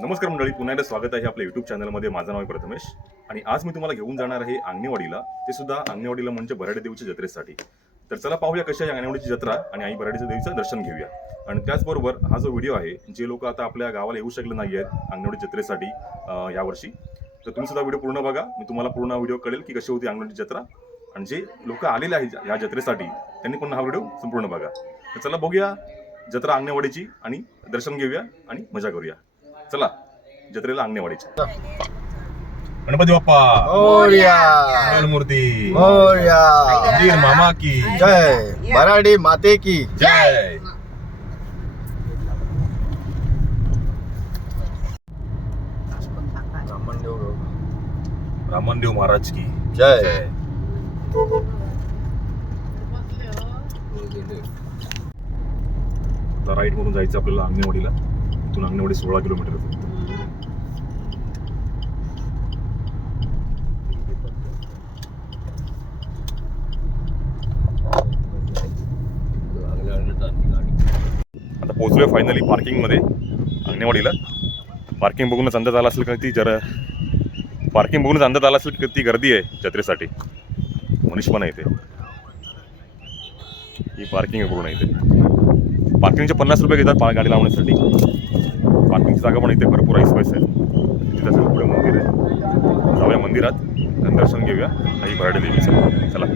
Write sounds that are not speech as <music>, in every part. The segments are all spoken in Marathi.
नमस्कार मंडळी पुन्हा एकदा स्वागत आहे आपल्या युट्यूब चॅनलमध्ये माझं नाव आहे प्रथमेश आणि आज मी तुम्हाला घेऊन जाणार आहे आंगणेवाडीला ते सुद्धा आंगणेवाडीला म्हणजे बराडे देवीच्या जत्रेसाठी. तर चला पाहूया कशा आहे आंगणेवाडीची जत्रा आणि आई बराडीच्या देवीचं दर्शन घेऊया. आणि त्याचबरोबर हा जो व्हिडिओ आहे जे लोक आता आपल्या गावाला येऊ शकले नाही आहेत आंगणेवाडी जत्रेसाठी यावर्षी तर तुम्ही सुद्धा व्हिडिओ पूर्ण बघा. मी तुम्हाला पूर्ण व्हिडिओ कळेल की कशी होती अंगणवाडी जत्रा. आणि जे लोक आलेले आहेत या जत्रेसाठी त्यांनी पण हा व्हिडिओ संपूर्ण बघा. तर चला बघूया जत्रा अंगणेवाडीची आणि दर्शन घेऊया आणि मजा करूया. चला जत्रेला अंगणेवाडीची गणपती बाप्पा. मूर्ती मामा की. जय. मराठी माते की. जय. रामनदेव महाराज की. जय. आता राईट मधून जायचं आपल्याला अंगणेवाडीला. इथून अंगणवाडी सोळा किलोमीटर आहे. फक्त आता फायनली पार्किंगमध्ये अंगणेवाडीला. पार्किंग बघूनच अंदाज आला असेल का ती जरा पार्किंग बघूनच अंदाज आला असेल की ती गर्दी आहे जत्रेसाठी. मनीष पण आहे इथे. ही पार्किंग आहे पूर्ण इथे. पार्किंगचे पन्नास रुपये घेतात पा- गाडी लावण्यासाठी. पार्किंगची जागा पण इथे भरपूर आहे स्पेस आहे तिथे असेल पुढे मंदिर. आहे जाऊया मंदिरात आणि दर्शन घेऊया आई भराडे देवीचं. चला.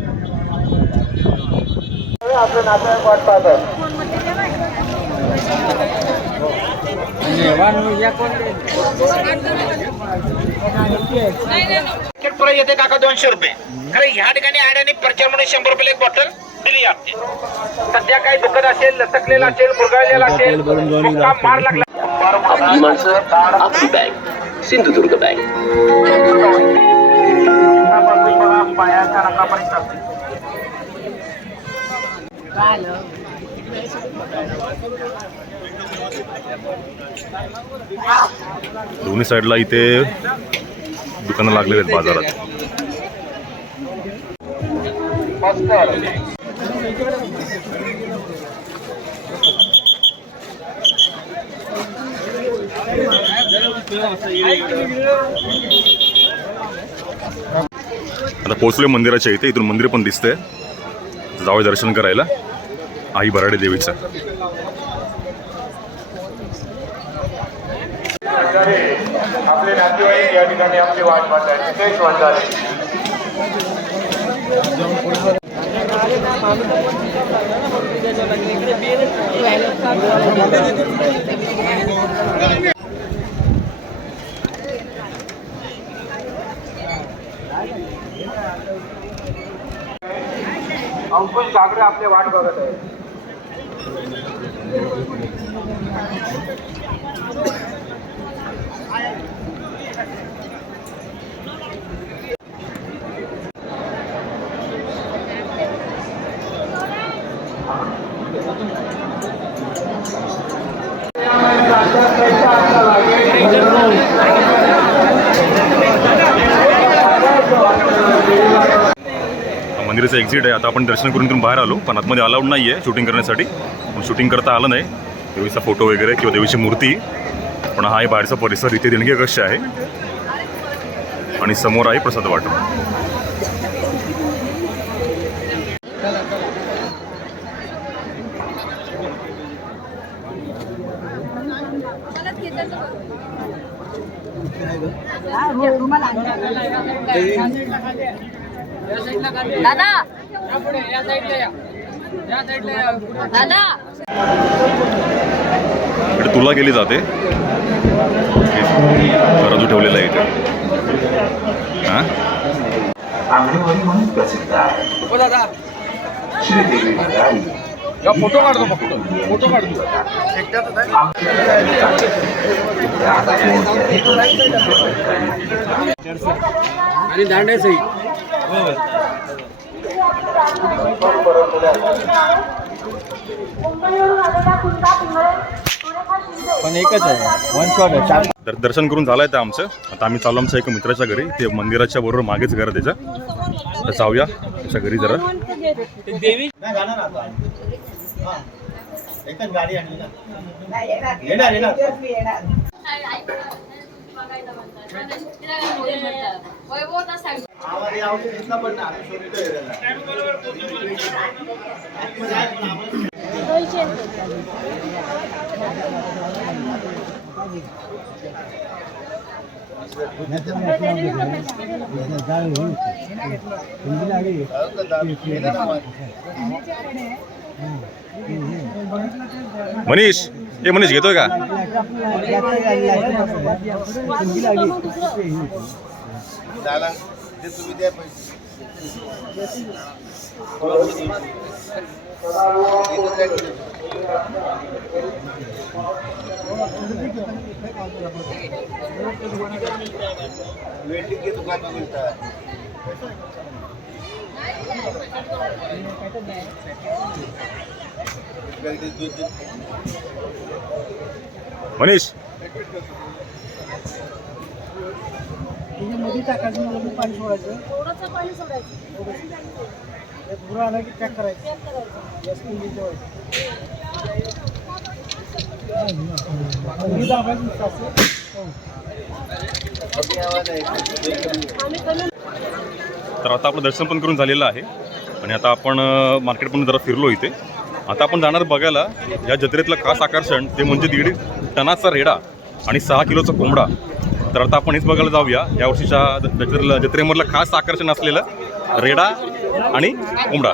येते काका दोनशे रुपये. खरं ह्या ठिकाणी आड्याने प्रचार म्हणून शंभर रुपये एक बॉटल दिली जाते सध्या काही दुखत असेल लटकलेला असेल मुरगाळलेला असेल मार लागला आपली माणसं आपली बँक सिंधुदुर्ग बँक पायाच्या रंगापर्यंत असते. दोन्ही साईडला इथे दुकानं लागलेली आहेत बाजारात आता पोहोचलोय मंदिराच्या इथे इथून मंदिर पण दिसतंय. जाऊया दर्शन करायला. आई बराडे देवीचं. आपले नातेवाईक या ठिकाणी आपली वाट पाहत पाहतात विशेष म्हणतात अंकुश घागरे आपले वाट बघत आहे मंदिराचं एक्झिट आहे. आता आपण दर्शन करून इथून बाहेर आलो. पण आतमध्ये अलाउड नाही आहे शूटिंग करण्यासाठी. पण शूटिंग करता आलं नाही. देवीचा फोटो वगैरे किंवा देवीची मूर्ती. पण हा आहे बाहेरचा परिसर. इथे देणगी कक्ष आहे. आणि समोर आहे प्रसाद वाटप. दादा. दादा. तुला गेली जाते. तराजू ठेवलेला आहे इथे. हां? आंगणेवाडी म्हणून प्रसिद्ध आहे. श्रीदेवी भंडारी फोटो काढतो फक्त. फोटो काढतो. आणि दांडे सही पण एकच आहे. वन शॉट आहे. चार तर दर्शन करून झालं आहे आमचं. आता आम्ही चाललो आमच्या एका मित्राच्या घरी. ते मंदिराच्या बरोबर मागेच घर आहे त्याचं. तर जाऊया. त्याच्या घरी जरा. एकच गाडी आणली ना येणार येणार मनीष हे मनीष घेतोय का? मनीष मध्ये टाकायचं मला पाणी सोडायचं. थोडंसं पाणी सोडायचं. ते पुरं आलं की पॅक करायचं. जास्त ठेवायचं. दाबायचं नुसतं असं. तर आता आपलं दर्शन पण करून झालेलं आहे. आणि आता आपण मार्केट पण जरा फिरलो इथे. आता आपण जाणार बघायला या जत्रेतलं खास आकर्षण ते म्हणजे दीड टनाचा रेडा आणि सहा किलोचा कोंबडा. तर आता आपण हेच बघायला जाऊया. या वर्षीच्या जत्रेला जत्रेमधलं खास आकर्षण असलेलं रेडा आणि कोंबडा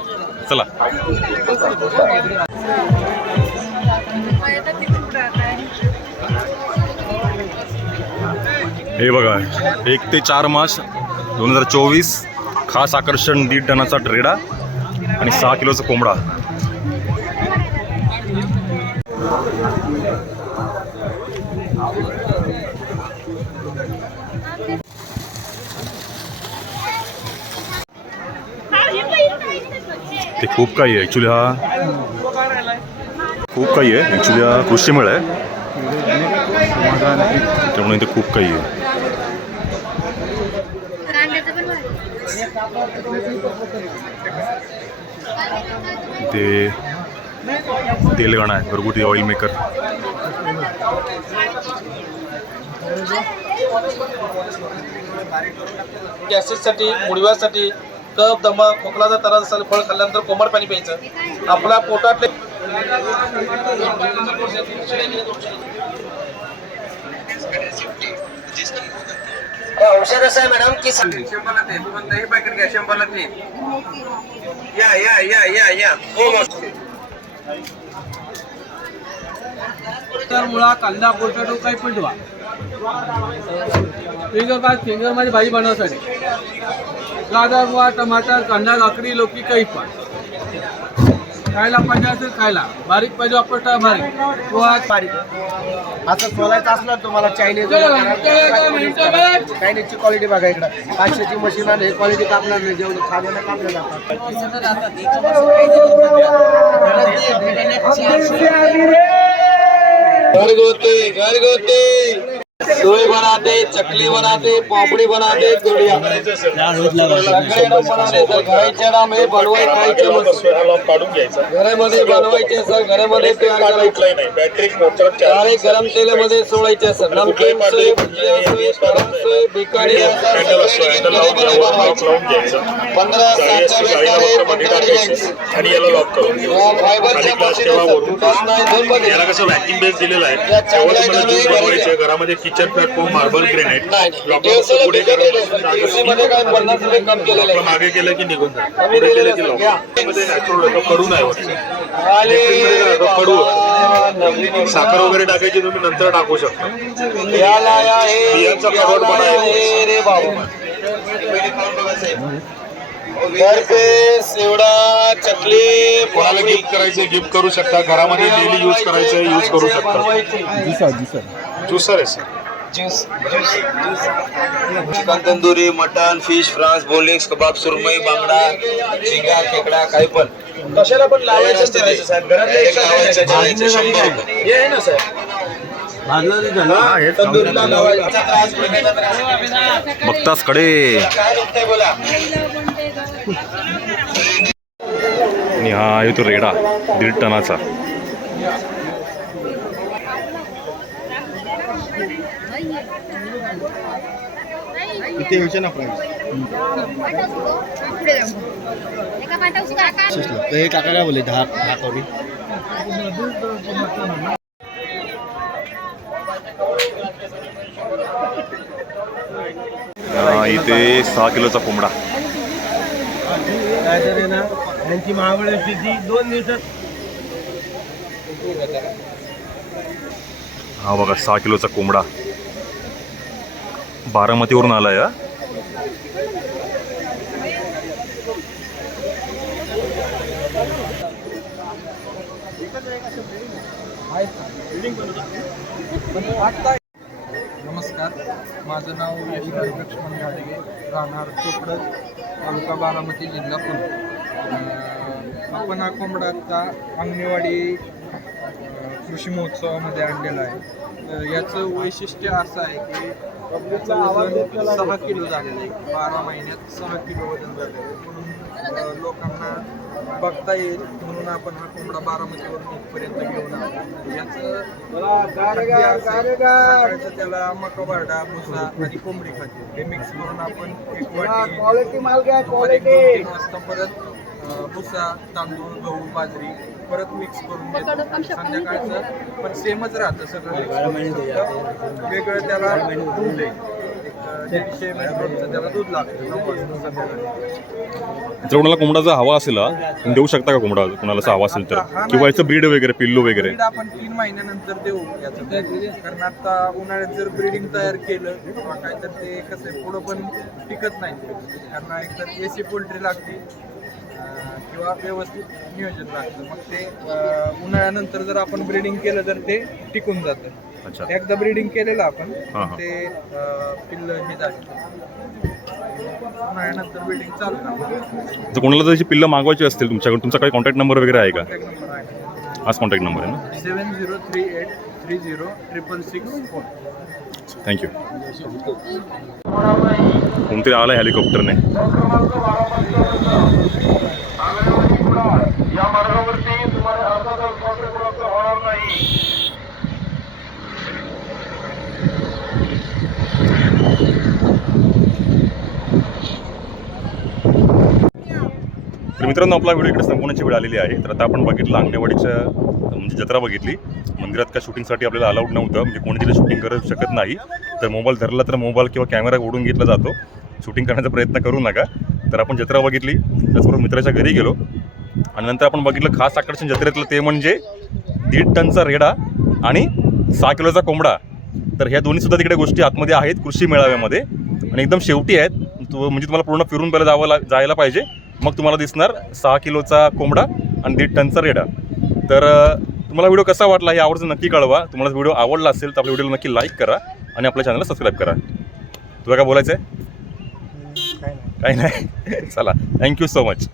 चला. हे बघा एक ते चार मार्च दोन हजार चोवीस खास आकर्षण दीड टनाचा रेडा आणि सहा किलोचा कोंबडा. ते खूप काही आहे. ॲक्च्युली हा खूप काही आहे. ॲक्च्युली हा कृषी मेळा आहे. त्यामुळे इथे खूप काही आहे. ते तेलगणा आहे. घरगुती ऑइल मेकर गॅसेससाठी मुडव्यासाठी कफ दमा खोकलाचा त्रास असेल फळ खाल्ल्यानंतर कोमट पाणी प्यायचं. आपल्या पोटातले औषध असं आहे मॅडम की शंभरला ते कोणतंही पॅकेट घ्या शंभरला ते या या या. या या तर मुळा कांदा पोटॅटो काही पण ठेवा. फिंगर काय फिंगर माझी भाजी बनवण्यासाठी गाजर मुळा टमाटर कांदा काकडी लोकी काही पण. खायला पाहिजे असेल खायला. बारीक पाहिजे वापरता बारीक. बारीक. असं सोलायचं असलं तुम्हाला चायनीज चायनीजची क्वालिटी बघा इकडं. पाचशेची मशीन आहे क्वालिटी कापणार नाही जेवढं खाण्याला कापलं जातात घरगुती घरगुती सोय बनाते चकली बनाते पापडी बनाते गुड़िया सगळे नाम बनाते सर घराचे नाम हे बनवाय खायचे मस्त. घरामध्ये बनवायचे सर घरामध्ये तयार करायचे सारे गरम तेलामध्ये सोडायचे सर नमकीन दोन मध्ये. याला कसं व्हॅक्युम बेस दिलेला आहे. जेव्हा तुम्हाला ज्यूस बनवायचे घरामध्ये किचन प्लॅटफॉर्म मार्बल ग्रेनाइट लॉकडाऊनचं पुढे मागे केलं की निघून जातं पुढे केलं की लॉकडाऊन मध्ये नॅचरल होतं कडू नाही होत. साखर वगैरे टाकायची तुम्ही नंतर टाकू शकता. हे बियांचा कडवटपणा. हे रे चिवडा चकली कोणाला गिफ्ट करायचं गिफ्ट करू शकता. घरामध्ये डेली यूज करायचं यूज करू शकता. ज्युसर आहे sir chicken tandoori mutton fish prawns बोलिंग्स कबाब सुरमई बांगडा झिंगा खेकडा काही पण. कशाला पण लावायचं साहेब. शंभर रुपये. हे बघताच कडे. आणि हा आहे तो रेडा दीड टनाचा. ना काका हे काका काय बोलले? दहा दहा कवडी इथे सहा किलोचा कोंबडा. काय तर आहे ना यांची महाबळेश्वरची दोन दिवसात. हा बघा सहा किलोचा कोंबडा. बारामतीवरून आलाय हा. नमस्कार माझं नाव यशराज लक्ष्मण घाडगे राहणार चोपडत तालुका बारामती जिल्हा पुणे. आपण हा कोंबडा आता अंगणेवाडी कृषी महोत्सवामध्ये आणलेला आहे. तर याचं वैशिष्ट्य असं आहे की वजन सहा किलो झालेलं आहे. बारा महिन्यात सहा किलो वजन झालेलं आहे. म्हणून लोकांना बघता येईल म्हणून आपण हा कोंबडा बारामतीवरून इथपर्यंत घेऊन आलो. याचं त्याला मका बारडा भुसा आणि कोंबडी खाते. हे मिक्स करून आपण एक वाटी वाजता परत भुसा तांदूळ गहू बाजरी परत मिक्स करून देतो संध्याकाळचं पण सेमच राहतं सगळं वेगळं त्याला दूध आहे. जर कोणाला कोंबडा जर हवा असेल देऊ शकता का कोंबडा? कोणाला असा हवा असेल तर. किंवा याचं ब्रीड वगैरे पिल्लू वगैरे. आपण तीन महिन्यानंतर देऊ कारण आता उन्हाळ्यात जर ब्रीडिंग तयार केलं किंवा काय तर ते कसं आहे पुढं पण टिकत नाही. कारण एकतर एसी पोल्ट्री लागते किंवा व्यवस्थित नियोजन लागतं. मग ते उन्हाळ्यानंतर जर आपण ब्रीडिंग केलं तर ते टिकून जातं. अच्छा. एकदा ब्रीडिंग केलेलं आपण. हां, हां. ते अं, पिल्लं हे झाले. ब्रीडिंग चालू जर कोणाला त्याची पिल्लं मागवायची असतील तुमच्याकडे तुमचा काही कॉन्टॅक्ट नंबर वगैरे आहे का? कॉन्टॅक्ट नंबर आहे. हाच कॉन्टॅक्ट नंबर आहे ना? Seven zero three eight three zero triple six four thank you कोणतरी आलं. हेलिकॉप्टरने या मार्गावरती मित्रांनो आपला व्हिडिओ इकडे संपूर्णची वेळ आलेली आहे. तर आता आपण बघितलं अंगणवाडीच्या म्हणजे जत्रा बघितली. मंदिरात का शूटिंगसाठी आपल्याला अलाउड नव्हतं. म्हणजे कोणी तिथे शूटिंग करू शकत नाही. तर मोबाईल धरला तर मोबाईल किंवा कॅमेरा ओढून घेतला जातो. शूटिंग करण्याचा प्रयत्न करू नका. तर आपण जत्रा बघितली. त्याचबरोबर मित्राच्या घरी गेलो. आणि नंतर आपण बघितलं खास आकर्षण जत्रेतलं ते म्हणजे दीड टनचा रेडा आणि सहा किलोचा कोंबडा. तर ह्या दोन्हीसुद्धा तिकडे गोष्टी आतमध्ये आहेत. कृषी मेळाव्यामध्ये. आणि एकदम शेवटी आहेत. तो म्हणजे तुम्हाला पूर्ण फिरून पहिला जावं ला जायला पाहिजे. मग तुम्हाला दिसणार सहा किलोचा कोंबडा आणि दीड टनचा रेडा. तर तुम्हाला व्हिडिओ कसा वाटला हे आवडतं नक्की कळवा. तुम्हाला व्हिडिओ आवडला असेल तर आपल्या व्हिडिओला नक्की लाईक करा आणि आपल्या चॅनलला सबस्क्राईब करा. तुला काय बोलायचं आहे काही नाही. <laughs> चला. Thank you so much